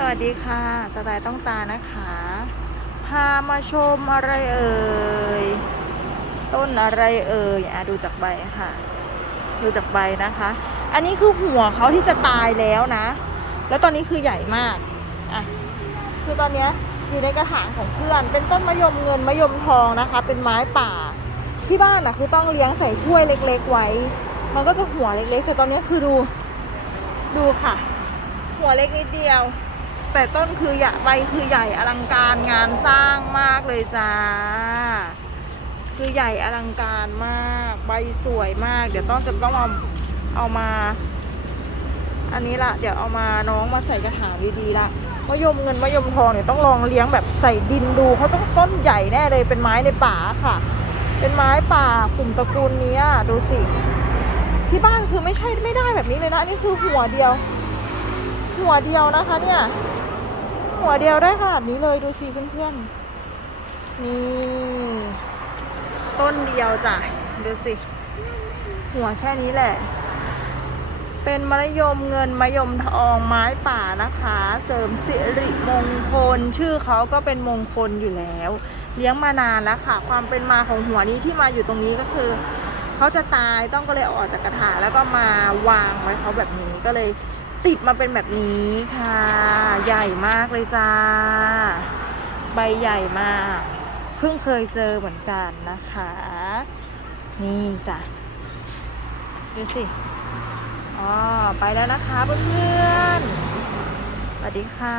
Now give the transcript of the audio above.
สวัสดีค่ะ สไตล์ต้องตานะคะ พามาชมอะไรเอ่ย ต้นอะไรเอ่ยอะดูจากใบค่ะ ดูจากใบนะคะ อันนี้คือหัวเขาที่จะตายแล้วนะ แล้วตอนนี้คือใหญ่มาก อะ คือตอนนี้อยู่ในกระถางของเพื่อน เป็นต้นมะยมเงินมะยมทองนะคะ เป็นไม้ป่า ที่บ้านนะคือต้องเลี้ยงใส่ถ้วยเล็ก ๆ ไว้ มันก็จะหัวเล็กๆ แต่ตอนนี้คือดู ดูค่ะ หัวเล็กนิดเดียว แต่ต้นคือใหญ่ใบคือใหญ่อลังการงานสร้างมากเลยจ้า คือใหญ่อลังการมากใบสวยมาก เดี๋ยวต้องจะต้องเอาเอามา อันนี้ละเดี๋ยวเอามาน้องมาใส่กระถางดีๆละมะยมเงินมะยมทองเนี่ยต้องลองเลี้ยงแบบใส่ดินดูเขาต้องต้นใหญ่แน่เลยเป็นไม้ในป่าค่ะ เป็นไม้ป่ากลุ่มตระกูลนี้ดูสิ ที่บ้านคือไม่ใช่ไม่ได้แบบนี้เลยนะอันนี่คือหัวเดียว หัวเดียวนะคะเนี่ย หัวเดียวได้ขนาดนี้เลยดูสิเพื่อนๆ นี่ ต้นเดียวจ้ะ ดูสิ หัวแค่นี้แหละ เป็นมะยมเงินมะยมทองไม้ป่านะคะ เสริมสิริมงคล ชื่อเขาก็เป็นมงคลอยู่แล้ว เลี้ยงมานานแล้วค่ะ ความเป็นมาของหัวนี้ที่มาอยู่ตรงนี้ก็คือเขาจะตายต้องก็เลยอออกจากกระถางแล้วก็มาวางไว้เขาแบบนี้ก็เลย ติดมาเป็นแบบนี้ค่ะ ใหญ่มากเลยจ้า ใบใหญ่มาก เพิ่งเคยเจอเหมือนกันนะคะ นี่จ้ะดูสิอ๋อไปแล้วนะคะเพื่อนๆสวัสดีค่ะ